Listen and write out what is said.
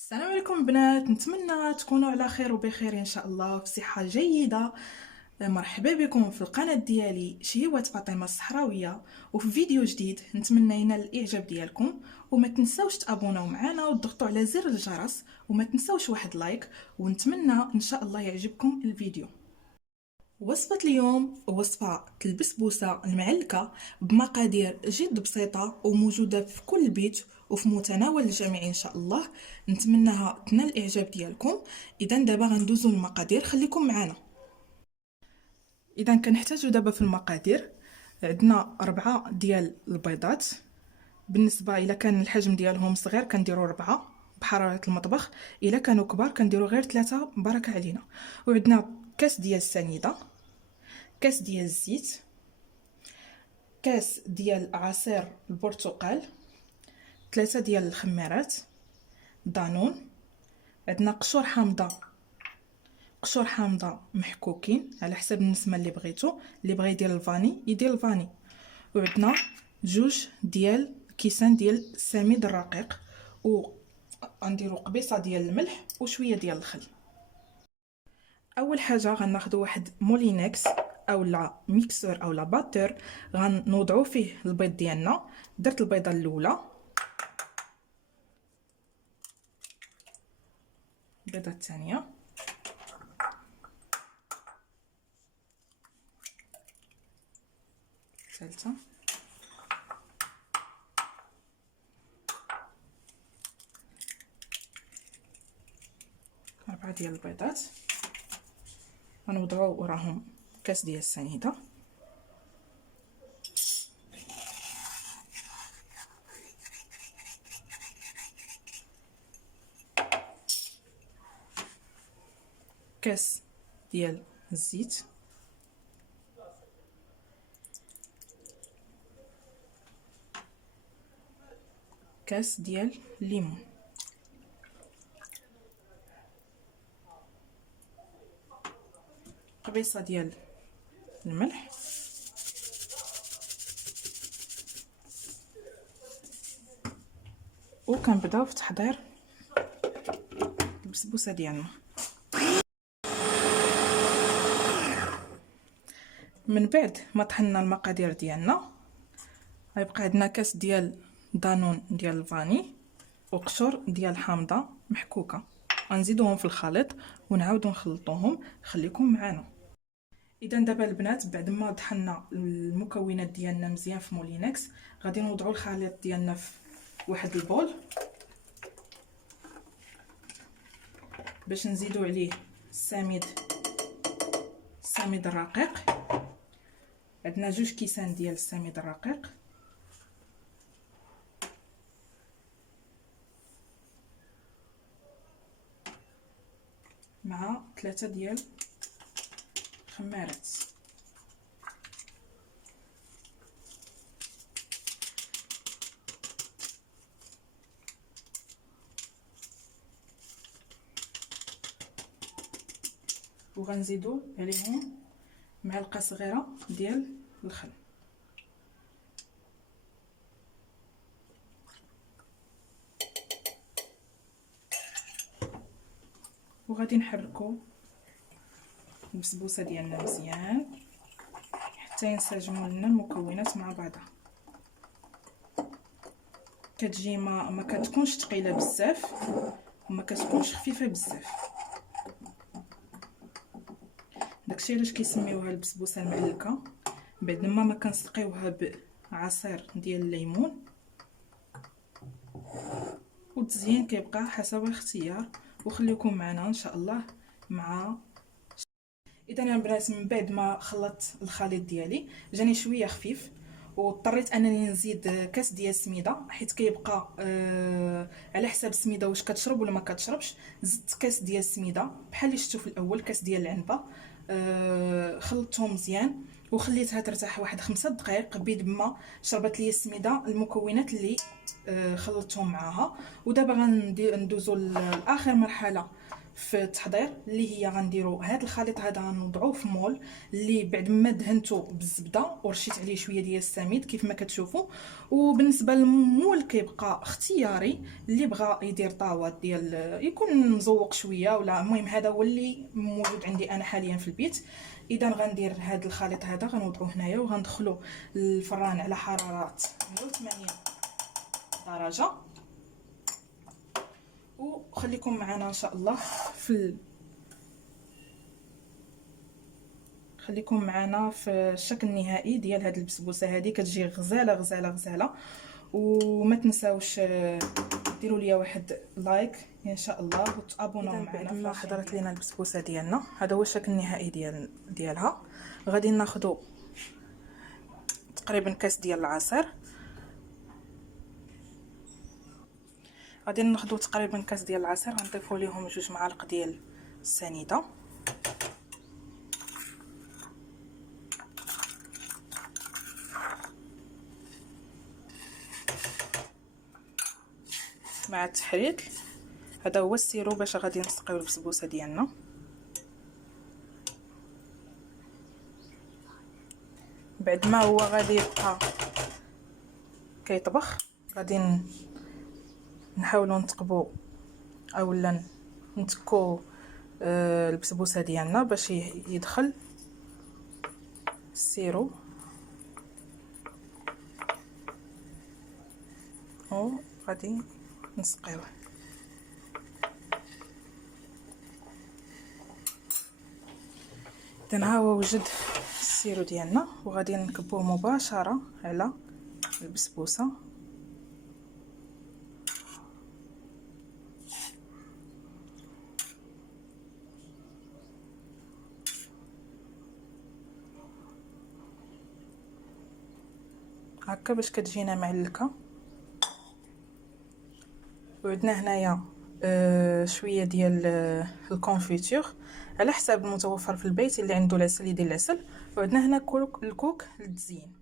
السلام عليكم بنات، نتمنى تكونوا على خير وبخير ان شاء الله في صحه جيده. مرحبا بكم في القناه ديالي شهيوات فاطمه الصحراويه، وفي فيديو جديد نتمنى ينال الاعجاب ديالكم. وما تنساوش تابوناو معنا وتضغطوا على زر الجرس، وما تنساوش واحد لايك، ونتمنى ان شاء الله يعجبكم الفيديو. وصفة اليوم وصفة البسبوسة المعلكة بمقادير جد بسيطة وموجودة في كل بيت وفي متناول الجميع إن شاء الله. نتمنىها تنال الإعجاب ديالكم. إذا دابا غندوزو المقادير، خليكم معنا. إذا كنحتاجو دابا في المقادير، عندنا 4 ديال البيضات. بالنسبة إلا كان الحجم ديالهم صغير كنديرو 4 بحرارة المطبخ، إلا كانوا كبار كنديرو غير 3 بركة علينا. وعندنا كاس ديال السنيدة، كاس ديال الزيت، كاس ديال عصير البرتقال، 3 ديال الخمارات دانون، عندنا قشور حامضه محكوكين على حسب النسمه اللي بغيتو، اللي بغى يدير الفاني يدير الفاني. وعندنا 2 ديال كيسان ديال السميد الرقيق، وغنديروا قبيصه ديال الملح وشويه ديال الخل. اول حاجه غناخذوا واحد مولينكس اولا ميكسور اولا باتور، غنوضعوا فيه البيض ديالنا. درت البيضه الاولى، البيضه الثانيه، الثالثه، أربعة ديال البيضات. غنوضعوا وراهم كاس ديال السنيده، كاس ديال الزيت، كاس ديال الليمون، قبيصه ديال الملح، وكنبداو في تحضير البسبوسه ديالنا. من بعد ما طحنا المقادير ديالنا، غيبقى عندنا كاس ديال دانون ديال الفاني وقشور ديال حامضه محكوكه، غنزيدوهم في الخليط ونعاودو نخلطوهم. خليكم معنا. اذا دابا البنات بعد ما طحنا المكونات ديالنا مزيان في مولينكس، غادي نوضعوا الخليط ديالنا في واحد البول باش نزيدو عليه السميد الرقيق. عندنا 2 كيسان ديال السميد الرقيق، مع 3 ديال الخمارات. وغنزيدو عليهم معلقه صغيره ديال الخل. وغادي نحركو البسبوسه ديالنا مزيان حتى ينسجموا لنا المكونات مع بعضها. كتجي ما كتكونش ثقيله بزاف وما كتكونش خفيفه بزاف. داكشي علاش كيسميوها البسبوسه المعلكه. بعد ما كنسقيوها بعصير ديال الليمون، والتزيين كيبقى حسب الاختيار. وخليكم معنا ان شاء الله مع. اذا البنات من بعد ما خلطت الخليط ديالي جاني شويه خفيف، واضطريت انني نزيد كاس ديال السميده، حيت كيبقى على حساب السميده واش كتشرب ولا ما كتشربش. زدت كاس ديال السميده بحال اللي شفتوا في الاول، كاس ديال العنبه. خلطتهم مزيان وخليتها ترتاح واحد 5 دقائق. بيد ما شربت لي السميده المكونات اللي خلطتهم معاها. ودابا غندوزو لاخر مرحله في التحضير، اللي هي غنديروا هذا الخليط هذا غنوضعوه في مول اللي بعد ما دهنته بالزبده ورشيت عليه شويه ديال السميد كيف ما كتشوفوا. وبالنسبه للمول كيبقى اختياري، اللي بغى يدير طاوات ديال يكون مزوق شويه ولا، المهم هذا هو اللي موجود عندي انا حاليا في البيت. اذا غندير هذا الخليط هذا غنوضعوه هنايا وغندخلو الفران على حراره 180 درجه. وخليكم معنا ان شاء الله خليكم معنا في الشكل النهائي ديال هاد البسبوسه. هذه كتجي غزاله غزاله غزاله. وما تنساوش ديروا لي واحد لايك ان شاء الله وتابوناو معنا. بعد ما حضرت لينا البسبوسه ديالنا، هذا هو الشكل النهائي ديالها. غادي ناخذ تقريبا كاس ديال العصير، غنضيفوا ليهم 2 معالق ديال السنيده، مع التحريك. هذا هو السيرو باش غادي نسقيو البسبوسه ديالنا. بعد ما هو غادي يبقى كيطبخ، غادي نحاولوا نثقبوا اولا نتكو البسبوسه ديالنا باش يدخل السيرو، وغادي نسقيوه. اذا ها هو وجد السيرو ديالنا، وغادي نكبوه مباشره على البسبوسه. هكا باش كتجينا معلكه. وعندنا هنايا شويه ديال الكونفيتور على حساب المتوفر في البيت، اللي عنده العسل يدير العسل. وعندنا هنا الكوك للتزيين.